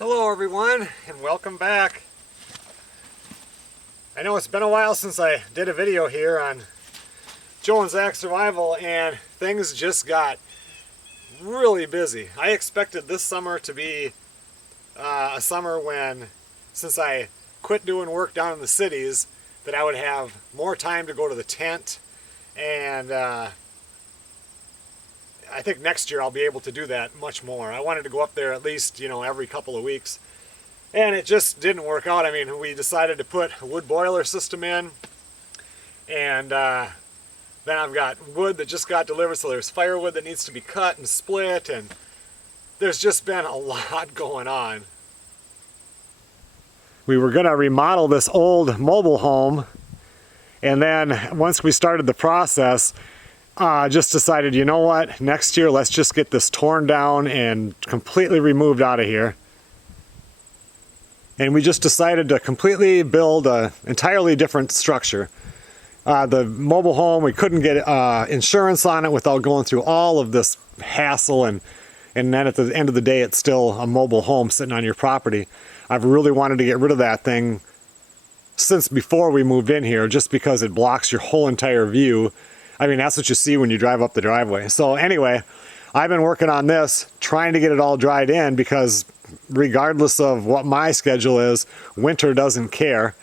Hello everyone, and welcome back. I know it's been a while since I did a video here on Joe and Zach's survival, and things just got really busy. I expected this summer to be a summer when, since I quit doing work down in the cities, that I would have more time to go to the tent, and I think next year I'll be able to do that much more. I wanted to go up there at least, every couple of weeks. And it just didn't work out. I mean, we decided to put a wood boiler system in. And then I've got wood that just got delivered, so there's firewood that needs to be cut and split. And there's just been a lot going on. We were going to remodel this old mobile home. And then once we started the process, just decided, you know what, next year let's just get this torn down and completely removed out of here. And we just decided to completely build an entirely different structure. The mobile home, we couldn't get insurance on it without going through all of this hassle, and then at the end of the day it's still a mobile home sitting on your property. I've really wanted to get rid of that thing since before we moved in here, just because it blocks your whole entire view. I mean, that's what you see when you drive up the driveway. So anyway, I've been working on this, trying to get it all dried in, because regardless of what my schedule is, winter doesn't care.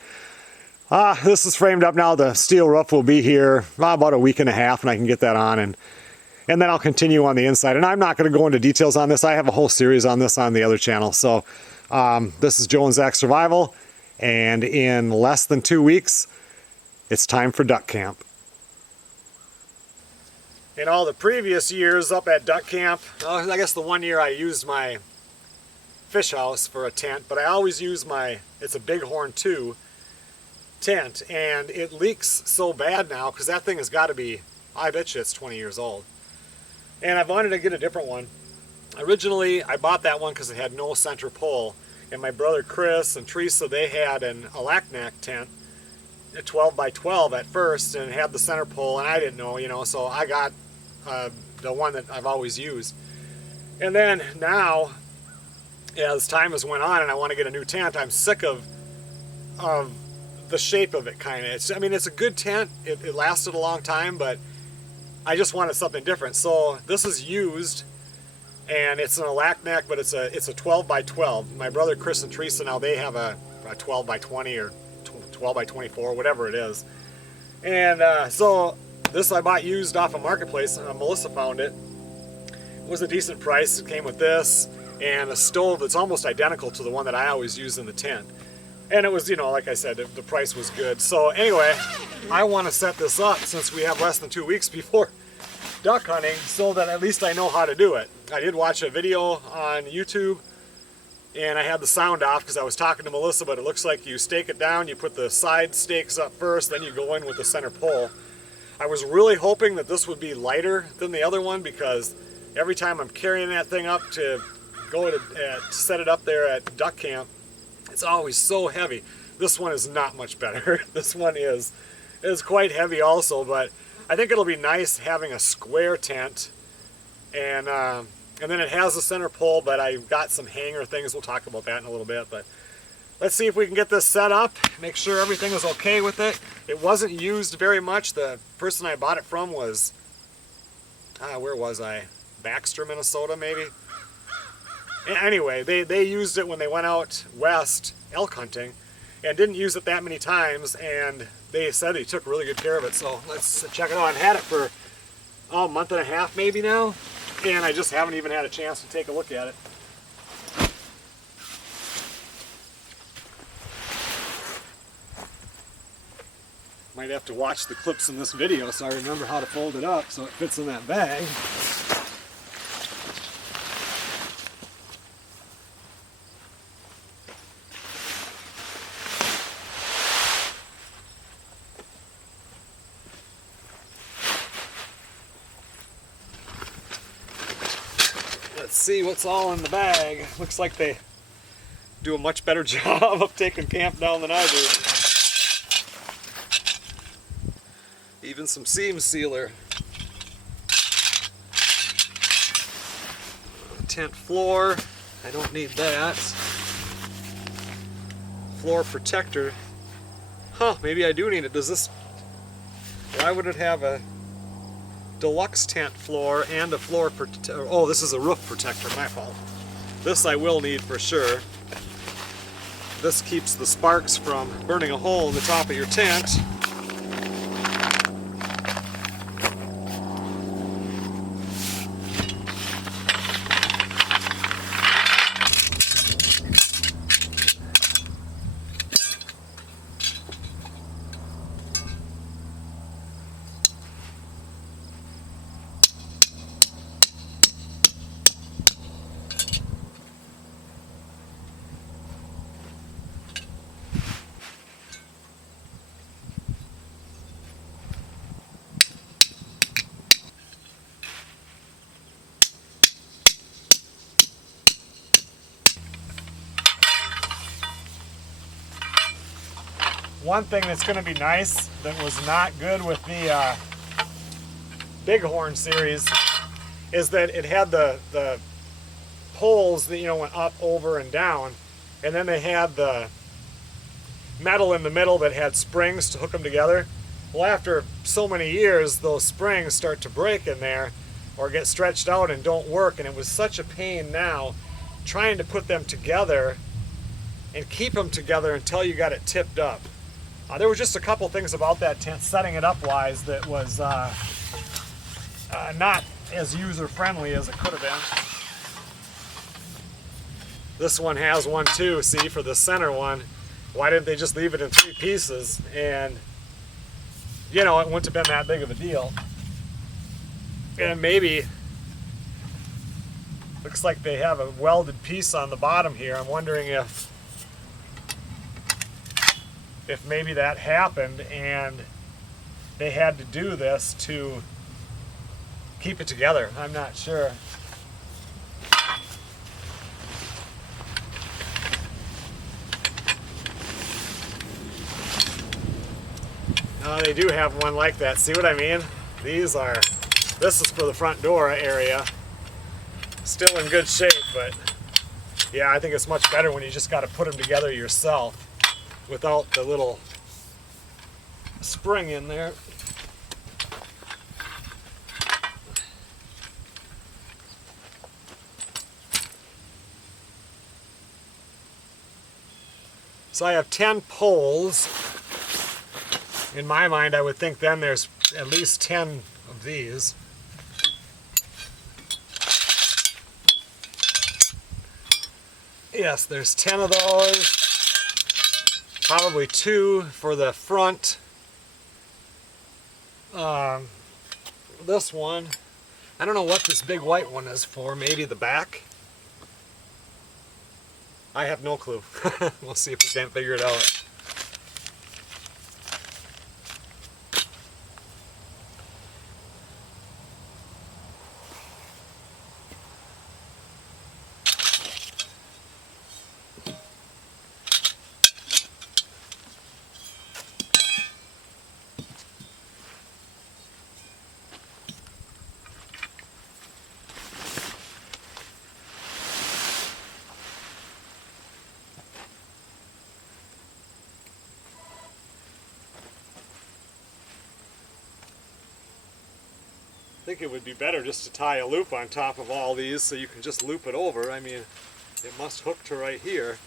This is framed up now. The steel roof will be here about a week and a half, and I can get that on, and then I'll continue on the inside. And I'm not going to go into details on this. I have a whole series on this on the other channel. So this is Joe and Zach's Survival, and in less than 2 weeks, it's time for duck camp. In all the previous years up at duck camp, I guess the one year I used my fish house for a tent, but I always use it's a Bighorn 2 tent, and it leaks so bad now because that thing has got to be, I bet you it's 20 years old. And I wanted to get a different one. Originally, I bought that one because it had no center pole, and my brother Chris and Teresa, they had an Alaknak tent, a 12 by 12 at first, and it had the center pole, and I didn't know, so I got the one that I've always used. And then now, as time has went on and I want to get a new tent, I'm sick of the shape of it, kind of. It's a good tent. It lasted a long time, but I just wanted something different. So this is used, and it's an Alaknak, but it's a 12 by 12. My brother Chris and Teresa, now they have a 12 by 20 or 12 by 24, whatever it is. And so this I bought used off a marketplace. Melissa found it. It was a decent price. It came with this and a stove that's almost identical to the one that I always use in the tent. And it was, like I said, the price was good. So anyway, I want to set this up since we have less than 2 weeks before duck hunting, so that at least I know how to do it. I did watch a video on YouTube, and I had the sound off because I was talking to Melissa, but it looks like you stake it down, you put the side stakes up first, then you go in with the center pole. I was really hoping that this would be lighter than the other one, because every time I'm carrying that thing up to go to set it up there at duck camp, it's always so heavy. This one is not much better. This one is quite heavy also, but I think it'll be nice having a square tent, and then it has a center pole, but I've got some hanger things. We'll talk about that in a little bit, but let's see if we can get this set up, make sure everything is okay with it. It wasn't used very much. The person I bought it from was, where was I? Baxter, Minnesota, maybe? Anyway, they used it when they went out west elk hunting and didn't use it that many times, and they said they took really good care of it. So let's check it out. I've had it for a month and a half maybe now, and I just haven't even had a chance to take a look at it. Might have to watch the clips in this video so I remember how to fold it up so it fits in that bag. Let's see what's all in the bag. Looks like they do a much better job of taking camp down than I do. Even some seam sealer. Tent floor, I don't need that. floor protector. Huh, maybe I do need it. Does this... Why would it have a deluxe tent floor and a floor protector? Oh, this is a roof protector, my fault. This I will need for sure. This keeps the sparks from burning a hole in the top of your tent. One thing that's going to be nice that was not good with the Bighorn series is that it had the poles that, you know, went up, over, and down, and then they had the metal in the middle that had springs to hook them together. Well, after so many years, those springs start to break in there or get stretched out and don't work, and it was such a pain now trying to put them together and keep them together until you got it tipped up. There was just a couple things about that tent, setting it up wise, that was not as user-friendly as it could have been. This one has one too, see, for the center one. Why didn't they just leave it in 3 pieces? And, you know, it wouldn't have been that big of a deal. And maybe, looks like they have a welded piece on the bottom here. I'm wondering if maybe that happened and they had to do this to keep it together. I'm not sure. They do have one like that. See what I mean? This is for the front door area. Still in good shape, but yeah, I think it's much better when you just got to put them together yourself without the little spring in there. So I have 10 poles. In my mind, I would think then there's at least 10 of these. Yes, there's 10 of those. Probably 2 for the front. This one, I don't know what this big white one is for. Maybe the back? I have no clue. We'll see if we can't figure it out. I think it would be better just to tie a loop on top of all these so you can just loop it over. I mean, it must hook to right here.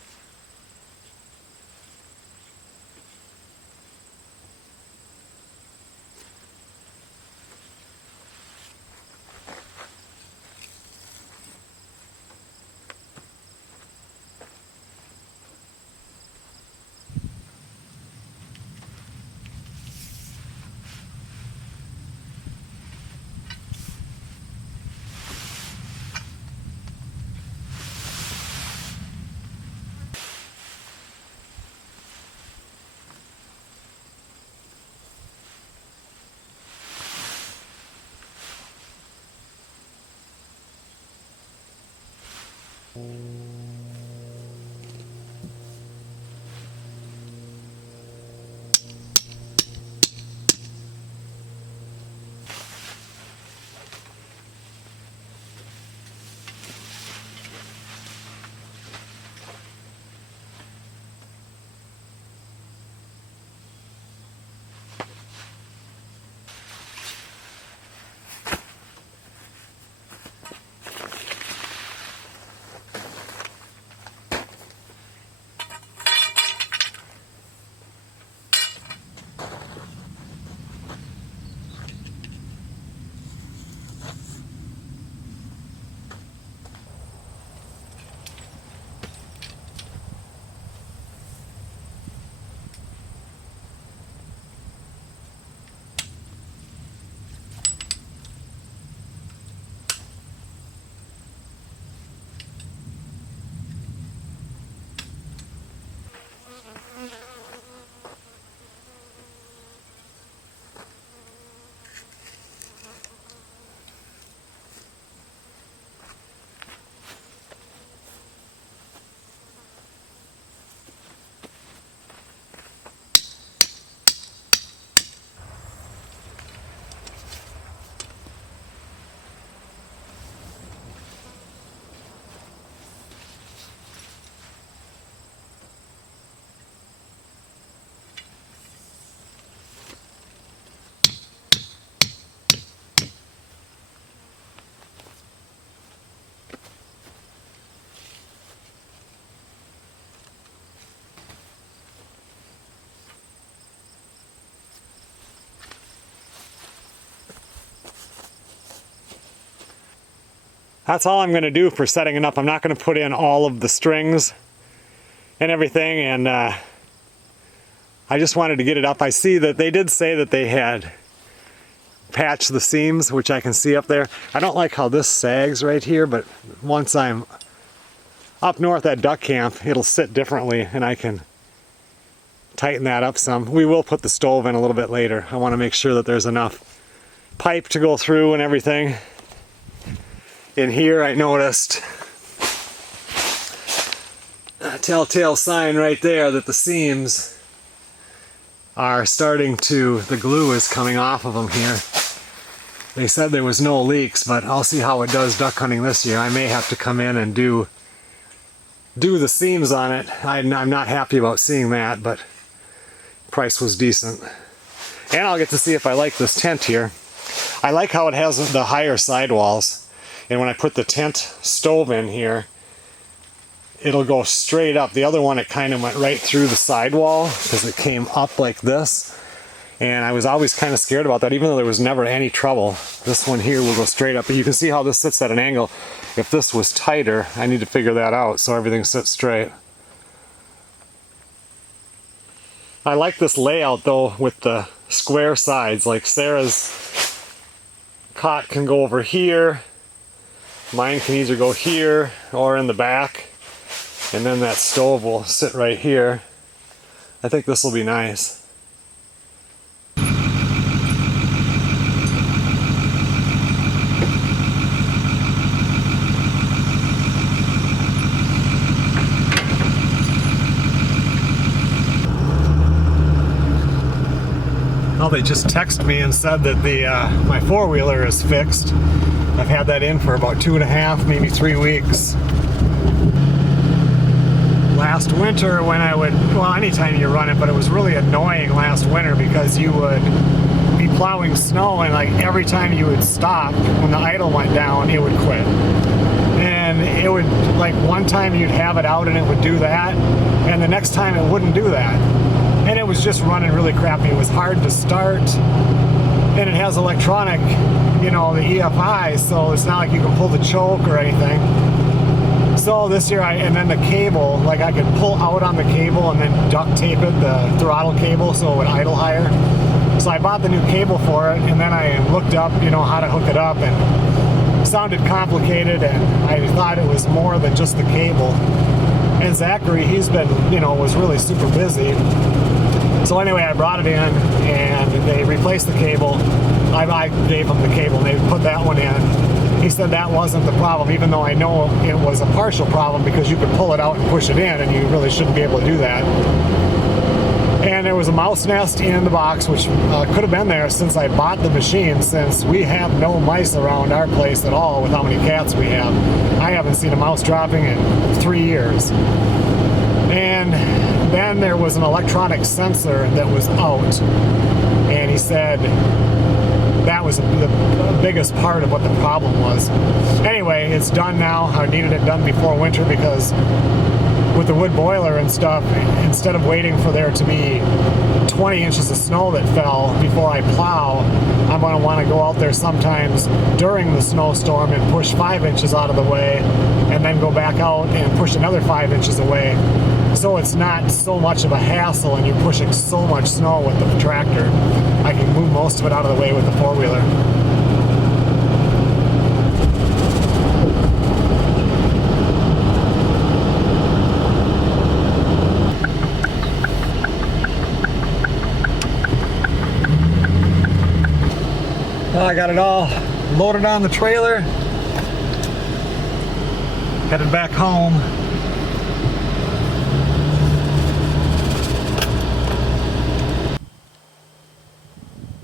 that's all I'm going to do for setting it up. I'm not going to put in all of the strings and everything, and I just wanted to get it up. I see that they did say that they had patched the seams, which I can see up there. I don't like how this sags right here, but once I'm up north at duck camp, it'll sit differently and I can tighten that up some. We will put the stove in a little bit later. I want to make sure that there's enough pipe to go through and everything. In here I noticed a telltale sign right there that the seams are starting to, the glue is coming off of them here. They said there was no leaks, but I'll see how it does duck hunting this year. I may have to come in and do the seams on it. I'm not happy about seeing that, but price was decent. And I'll get to see if I like this tent here. I like how it has the higher sidewalls, and when I put the tent stove in here, it'll go straight up. The other one, it kind of went right through the sidewall because it came up like this, and I was always kind of scared about that, even though there was never any trouble. This one here will go straight up, but you can see how this sits at an angle. If this was tighter, I need to figure that out so everything sits straight. I like this layout though with the square sides. Like Sarah's cot can go over here, mine can either go here or in the back, and then that stove will sit right here. I think this will be nice. Well, they just texted me and said that my four-wheeler is fixed. I've had that in for about 2.5, maybe 3 weeks. Last winter when I would, well, anytime you run it, but it was really annoying last winter because you would be plowing snow and like every time you would stop, when the idle went down, it would quit. And it would, like one time you'd have it out and it would do that, and the next time it wouldn't do that. And it was just running really crappy. It was hard to start, and it has electronic, you know, the EFI, so it's not like you can pull the choke or anything. So this year, and then the cable, like I could pull out on the cable and then duct tape it, the throttle cable, so it would idle higher. So I bought the new cable for it, and then I looked up, you know, how to hook it up, and it sounded complicated, and I thought it was more than just the cable. And Zachary, he's been, you know, was really super busy. So anyway, I brought it in and they replaced the cable. I gave them the cable and they put that one in. He said that wasn't the problem, even though I know it was a partial problem because you could pull it out and push it in and you really shouldn't be able to do that. And there was a mouse nest in the box, which could have been there since I bought the machine, since we have no mice around our place at all with how many cats we have. I haven't seen a mouse dropping in 3 years. And then there was an electronic sensor that was out, and he said that was the biggest part of what the problem was. Anyway, it's done now. I needed it done before winter because with the wood boiler and stuff, instead of waiting for there to be 20 inches of snow that fell before I plow, I'm going to want to go out there sometimes during the snowstorm and push 5 inches out of the way and then go back out and push another 5 inches away. So it's not so much of a hassle and you're pushing so much snow with the tractor. I can move most of it out of the way with the four-wheeler. Well, I got it all loaded on the trailer. Headed back home.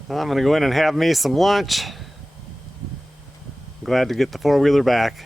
I'm going to go in and have me some lunch. Glad to get the four-wheeler back.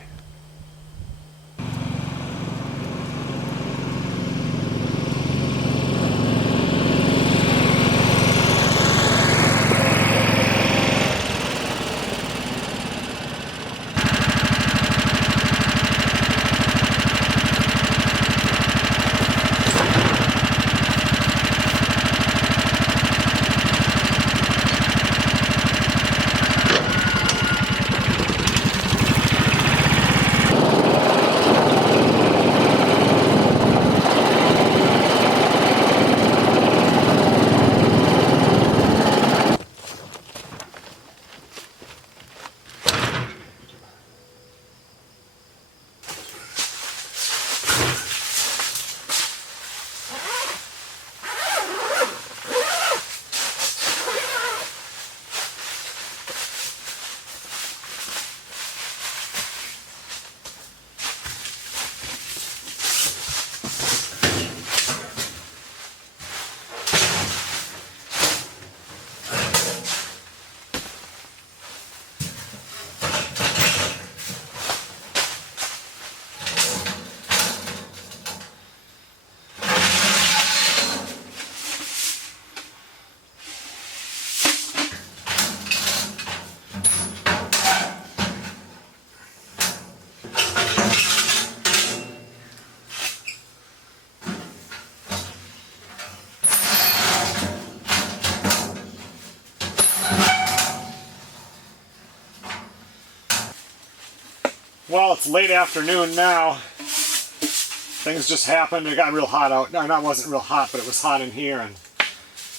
Well, it's late afternoon now. Things just happened. It got real hot out. No, it wasn't real hot, but it was hot in here. And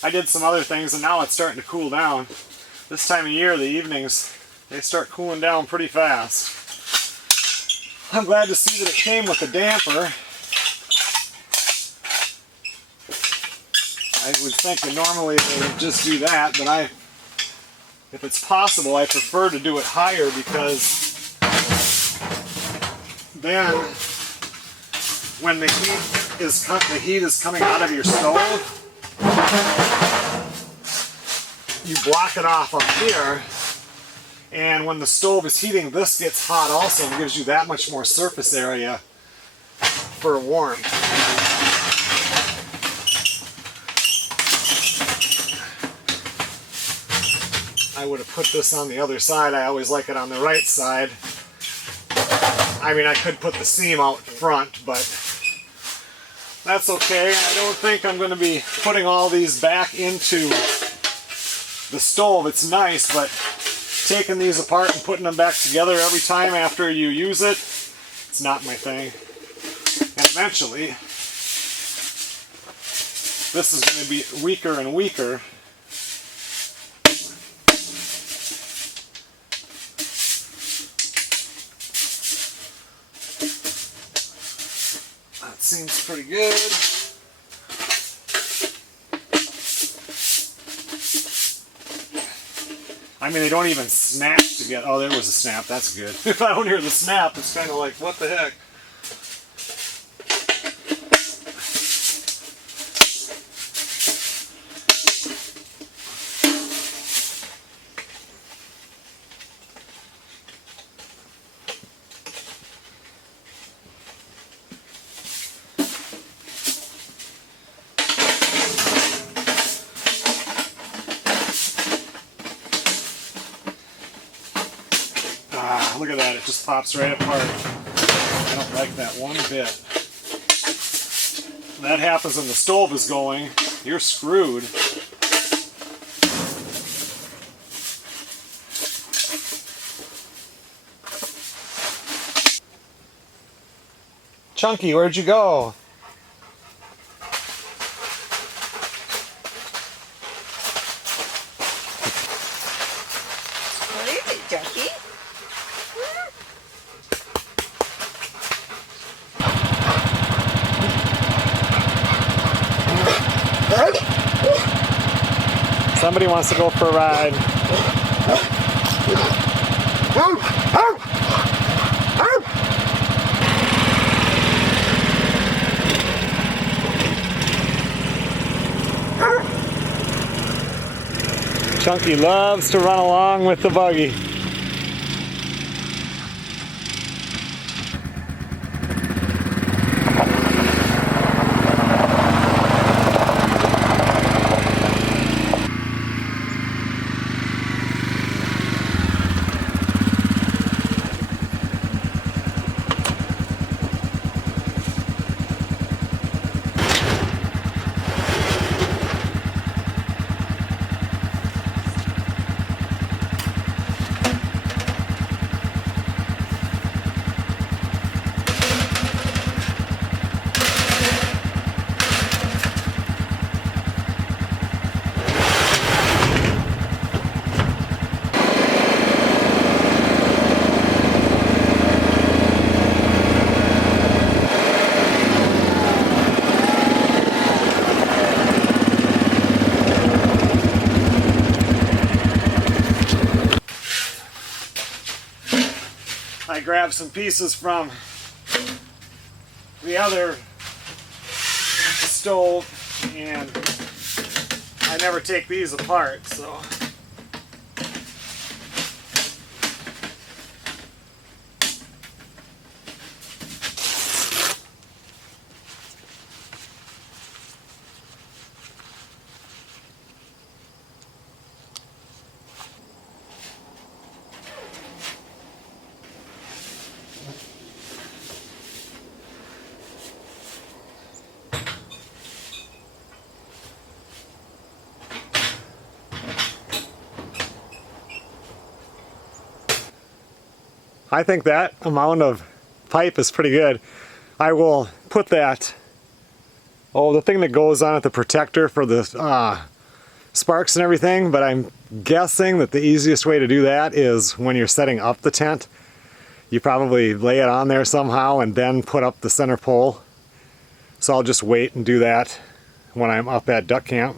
I did some other things, and now it's starting to cool down. This time of year, the evenings, they start cooling down pretty fast. I'm glad to see that it came with a damper. I would think that normally they would just do that, but if it's possible, I prefer to do it higher, because then when the heat is coming out of your stove, you block it off up here, and when the stove is heating, this gets hot also and gives you that much more surface area for warmth. I would have put this on the other side. I always like it on the right side. I mean, I could put the seam out front, but that's okay. I don't think I'm going to be putting all these back into the stove. It's nice, but taking these apart and putting them back together every time after you use it, it's not my thing. And eventually, this is going to be weaker and weaker. That seems pretty good. I mean, they don't even snap to get... Oh, there was a snap. That's good. If I don't hear the snap, it's kind of like, what the heck? Look at that, it just pops right apart. I don't like that one bit. That happens when the stove is going, you're screwed. Chunky, where'd you go? What is it, Chunky? Somebody wants to go for a ride. Chunky loves to run along with the buggy. I grabbed some pieces from the other stove, and I never take these apart, so I think that amount of pipe is pretty good. I will put that, the thing that goes on at the protector for the sparks and everything, but I'm guessing that the easiest way to do that is when you're setting up the tent. You probably lay it on there somehow and then put up the center pole. So I'll just wait and do that when I'm up at duck camp.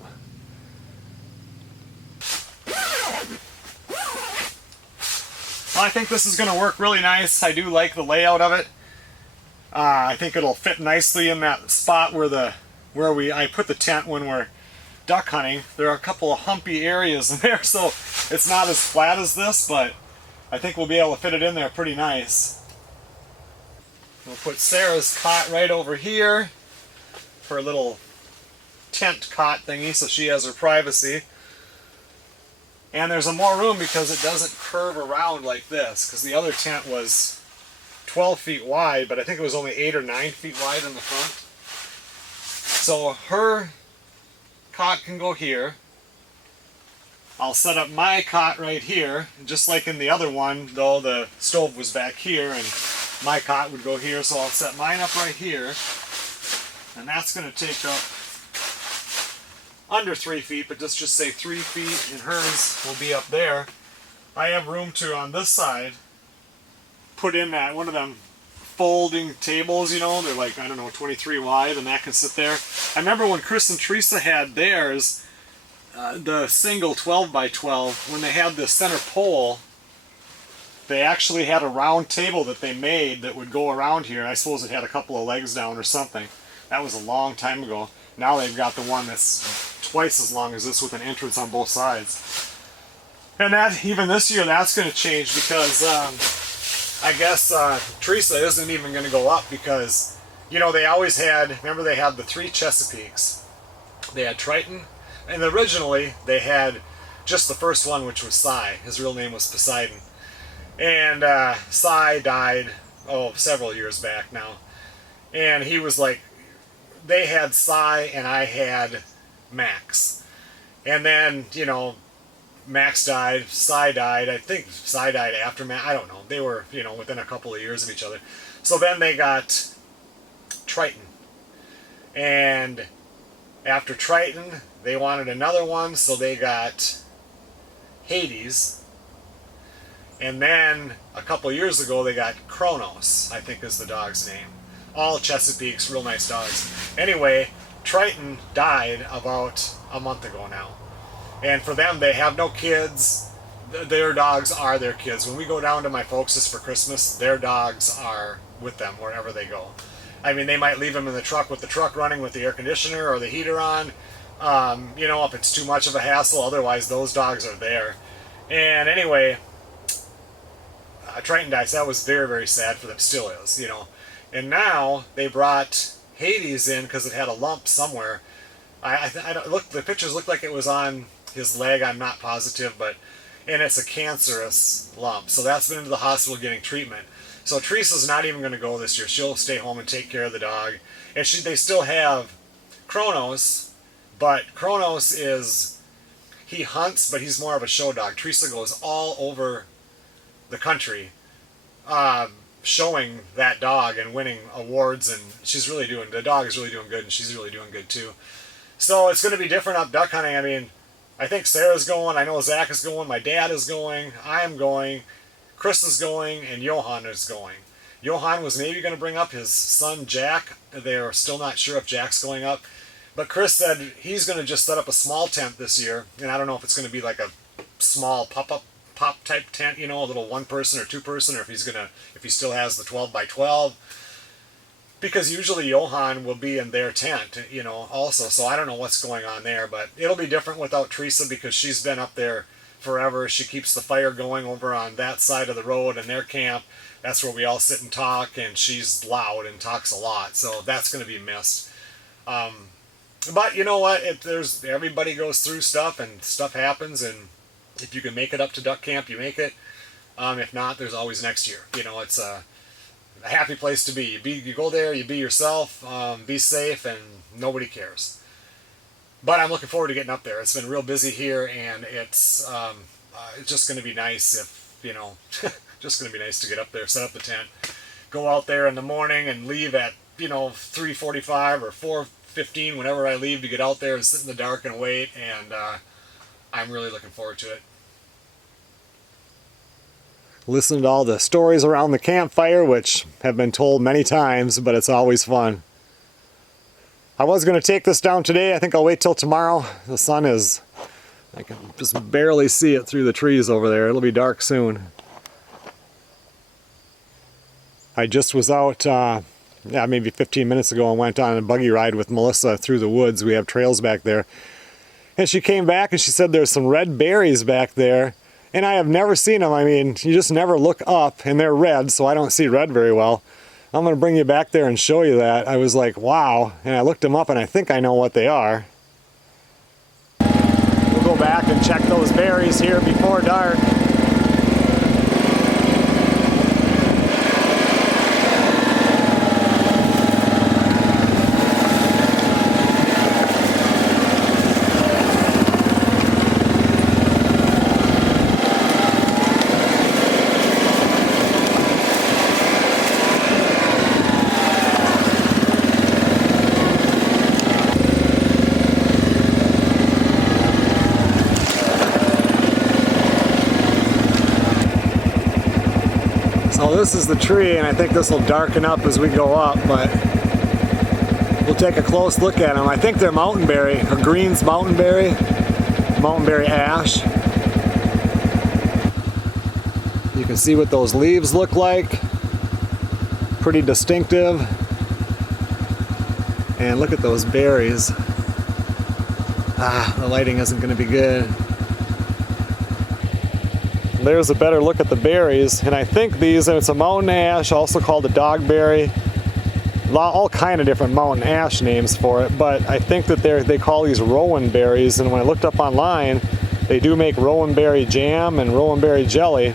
Well, I think this is going to work really nice. I do like the layout of it. I think it'll fit nicely in that spot where I put the tent when we're duck hunting. There are a couple of humpy areas in there, so it's not as flat as this, but I think we'll be able to fit it in there pretty nice. We'll put Sarah's cot right over here, her little tent cot thingy, so she has her privacy. And there's a more room because it doesn't curve around like this, because the other tent was 12 feet wide, but I think it was only 8 or 9 feet wide in the front. So her cot can go here. I'll set up my cot right here, just like in the other one, though the stove was back here and my cot would go here, so I'll set mine up right here. And that's going to take up under 3 feet, but let's just say 3 feet, and hers will be up there. I have room to, on this side, put in that one of them folding tables, you know, they're like, I don't know, 23 wide, and that can sit there. I remember when Chris and Teresa had theirs, the single 12 by 12, when they had the center pole, they actually had a round table that they made that would go around here. I suppose it had a couple of legs down or something. That was a long time ago. Now they've got the one that's twice as long as this with an entrance on both sides. And that, even this year, that's going to change because I guess Teresa isn't even going to go up because, you know, they always had, remember they had the 3 Chesapeakes. They had Triton, and originally they had just the first one, which was Cy. His real name was Poseidon. And Cy died, several years back now. And he was like, they had Cy and I had Max. And then, you know, Max died, Cy died. I think Cy died after Max. I don't know. They were, you know, within a couple of years of each other. So then they got Triton. And after Triton, they wanted another one, so they got Hades. And then a couple of years ago, they got Kronos, I think is the dog's name. All Chesapeakes, real nice dogs. Anyway, Triton died about a month ago now. And for them, they have no kids. Their dogs are their kids. When we go down to my folks' for Christmas, their dogs are with them wherever they go. I mean, they might leave them in the truck with the truck running with the air conditioner or the heater on. You know, if it's too much of a hassle, otherwise those dogs are there. And anyway, Triton died, so that was very, very sad for them. Still is, you know. And now they brought Hades in because it had a lump somewhere. I don't look. The pictures look like it was on his leg. I'm not positive, and it's a cancerous lump. So that's been into the hospital getting treatment. So Teresa's not even going to go this year. She'll stay home and take care of the dog. And they still have Kronos, but Kronos he hunts, but he's more of a show dog. Teresa goes all over the country showing that dog and winning awards, and the dog is really doing good, and she's really doing good too. So it's going to be different up duck hunting. I mean, I think Sarah's going, I know Zach is going, my dad is going, I'm going, Chris is going, and Johan is going. Johan was maybe going to bring up his son Jack. They're still not sure if Jack's going up. But Chris said he's going to just set up a small tent this year, and I don't know if it's going to be like a small pop type tent, you know, a little 1-person or 2-person, or if he still has the 12 by 12, because usually Johan will be in their tent, you know, also. So I don't know what's going on there, but it'll be different without Teresa because she's been up there forever. She keeps the fire going over on that side of the road in their camp. That's where we all sit and talk, and she's loud and talks a lot, so that's going to be missed. But you know what? Everybody goes through stuff, and stuff happens, and if you can make it up to duck camp, you make it. If not, there's always next year. You know, it's a happy place to be. You go there, you be yourself, be safe, and nobody cares. But I'm looking forward to getting up there. It's been real busy here, and it's just going to be nice if, you know, just going to be nice to get up there, set up the tent, go out there in the morning and leave at, 3:45 or 4:15 whenever I leave to get out there and sit in the dark and wait, and I'm really looking forward to it. Listen to all the stories around the campfire, which have been told many times, but it's always fun. I was going to take this down today. I think I'll wait till tomorrow. The sun is, I can just barely see it through the trees over there. It'll be dark soon. I just was out maybe 15 minutes ago and went on a buggy ride with Melissa through the woods. We have trails back there. And she came back and she said there's some red berries back there. And I have never seen them. I mean, you just never look up, and they're red, so I don't see red very well. I'm going to bring you back there and show you that. I was like, wow. And I looked them up, and I think I know what they are. We'll go back and check those berries here before dark. So this is the tree, and I think this will darken up as we go up, but we'll take a close look at them. I think they're mountainberry, or Green's mountainberry ash. You can see what those leaves look like. Pretty distinctive. And look at those berries. The lighting isn't going to be good. There's a better look at the berries, and I think these, and it's a mountain ash, also called a dogberry. All kind of different mountain ash names for it, but I think that they call these rowan berries, and when I looked up online, they do make rowan berry jam and rowan berry jelly.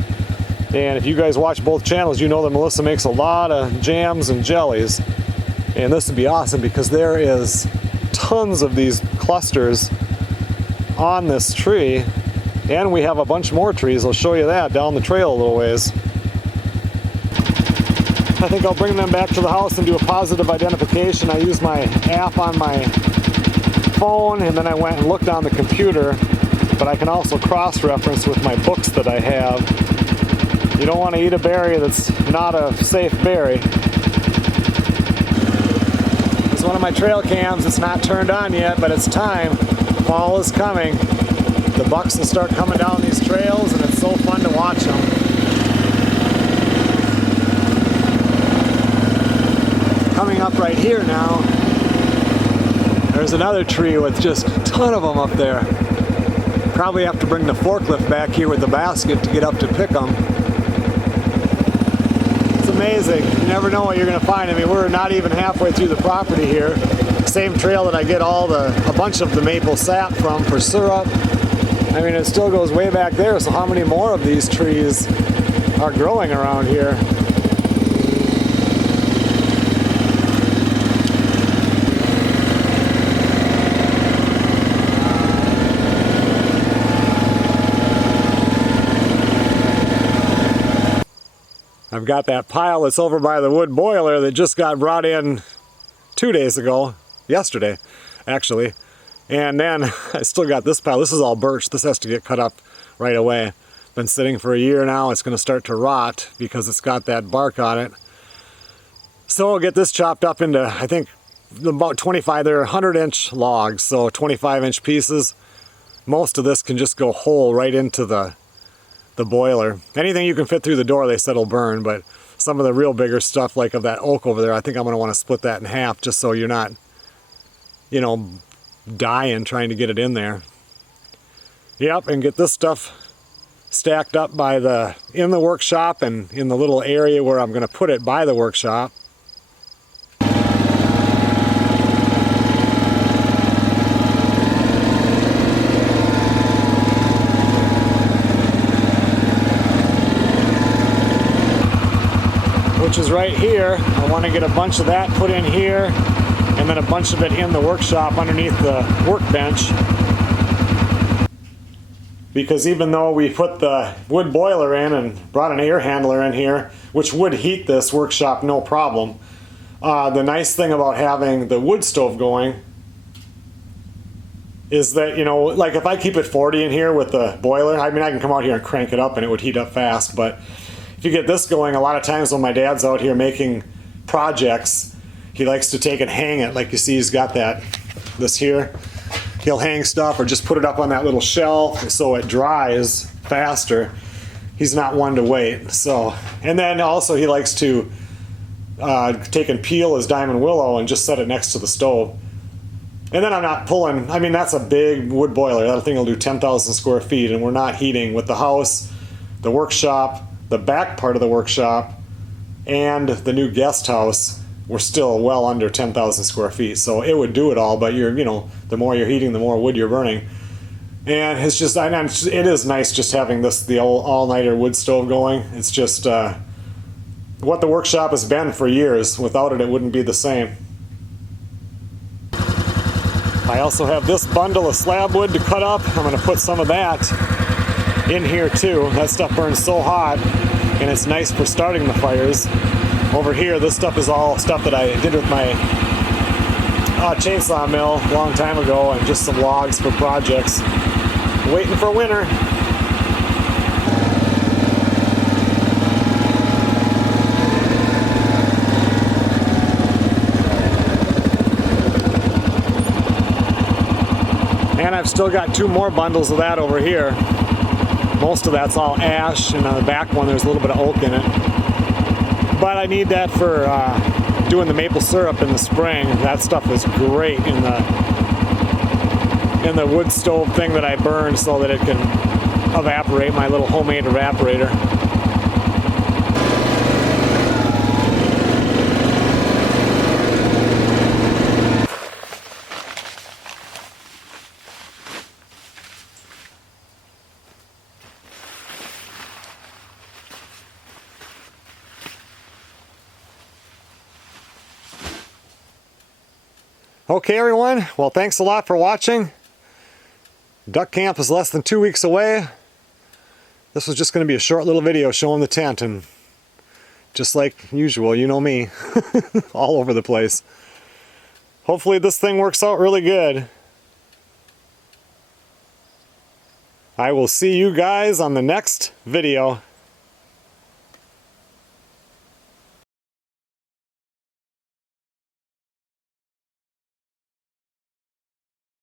And if you guys watch both channels, you know that Melissa makes a lot of jams and jellies. And this would be awesome because there is tons of these clusters on this tree. And we have a bunch more trees. I'll show you that down the trail a little ways. I think I'll bring them back to the house and do a positive identification. I used my app on my phone, and then I went and looked on the computer, but I can also cross-reference with my books that I have. You don't want to eat a berry that's not a safe berry. It's one of my trail cams. It's not turned on yet, but it's time. Fall is coming. The bucks will start coming down these trails, and it's so fun to watch them. Coming up right here now, there's another tree with just a ton of them up there. Probably have to bring the forklift back here with the basket to get up to pick them. It's amazing. You never know what you're going to find. I mean, we're not even halfway through the property here. Same trail that I get a bunch of the maple sap from for syrup. I mean, it still goes way back there, so how many more of these trees are growing around here? I've got that pile that's over by the wood boiler that just got brought in 2 days ago, yesterday, actually. And then I still got this pile. This is all birch. This has to get cut up right away. Been sitting for a year now. It's going to start to rot because it's got that bark on it. So I'll get this chopped up into, I think, about 25. They're 100-inch logs, so 25-inch pieces. Most of this can just go whole right into the boiler. Anything you can fit through the door, they said will burn, but some of the real bigger stuff, like of that oak over there, I think I'm going to want to split that in half just so you're not, dying trying to get it in there. Yep, and get this stuff stacked up in the workshop and in the little area where I'm going to put it by the workshop. Which is right here. I want to get a bunch of that put in here, and then a bunch of it in the workshop underneath the workbench. because even though we put the wood boiler in and brought an air handler in here, which would heat this workshop no problem, the nice thing about having the wood stove going is that, you know, like if I keep it 40 in here with the boiler, I mean, I can come out here and crank it up and it would heat up fast, but if you get this going, a lot of times when my dad's out here making projects, he likes to take and hang it, like you see he's got this here. He'll hang stuff or just put it up on that little shelf so it dries faster. He's not one to wait. So, and then also he likes to take and peel his diamond willow and just set it next to the stove. And then I'm not pulling, I mean, that's a big wood boiler. That thing will do 10,000 square feet, and we're not heating with the house, the workshop, the back part of the workshop, and the new guest house. We're still well under 10,000 square feet. So it would do it all, but you're, you know, the more you're heating, the more wood you're burning. And it's just, it is nice just having the old all-nighter wood stove going. It's just what the workshop has been for years. Without it, it wouldn't be the same. I also have this bundle of slab wood to cut up. I'm going to put some of that in here too. That stuff burns so hot, and it's nice for starting the fires. Over here, this stuff is all stuff that I did with my chainsaw mill a long time ago, and just some logs for projects. Waiting for winter. And I've still got 2 more bundles of that over here. Most of that's all ash, and on the back one there's a little bit of oak in it. But I need that for doing the maple syrup in the spring. That stuff is great in the wood stove thing that I burn so that it can evaporate, my little homemade evaporator. Okay everyone, well thanks a lot for watching. Duck camp is less than 2 weeks away. This was just going to be a short little video showing the tent, and just like usual, you know me, all over the place. Hopefully this thing works out really good. I will see you guys on the next video.